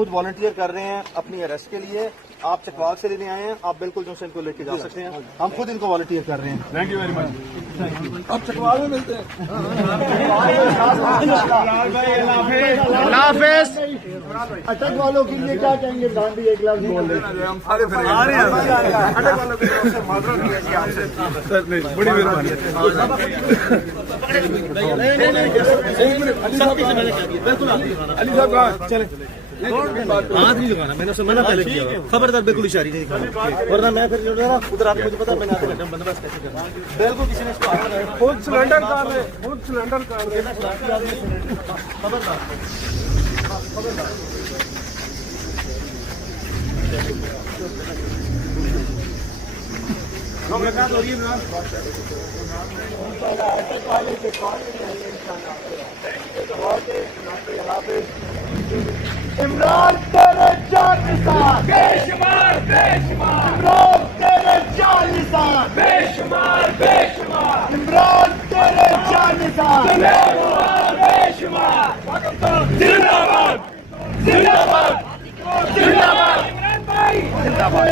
खुद वॉलंटियर कर रहे हैं अपनी अरेस्ट के लिए। आप चकवाल से लेने आए हैं, आप बिल्कुल जो से इनको लेके जा सकते हैं। हम खुद इनको वॉलंटियर कर रहे हैं। Thank you very much. अब चकवाल में मिलते हैं। अल्लाह हाफिज। अटक वालों के लिए क्या कहेंगे? गांधी एक लाख बोल रहे हैं। हम सारे अटक वालों की तरफ से माजरत किया जी आपसे। सर नहीं, बड़ी मेहरबानी। अली साहब कहाँ चले? हाथ नहीं लगाना, मैंने उससे मना पहले किया। खबरदार बिल्कुल इशारी नहीं दिखाना, वरना मैं फिर उधर आपको मुझे पता है मैंने आधे घंटे में बंदोबस्त कैसे करना। बिल्कुल किसी ने इसको खुद सिलेंडर कार रहे, खुद सिलेंडर कार रहे। खबरदार मुलाकात हो रही है। इमरान तेरे जान निशान बेशुमार बेशुमार। इमरान तेरे जान निशान बेशुमार बेशुमार। इमरान तेरे जान निशान बेशुमार बेशुमार। जिंदाबाद जिंदाबाद जिंदाबाद। इमरान भाई जिंदाबाद।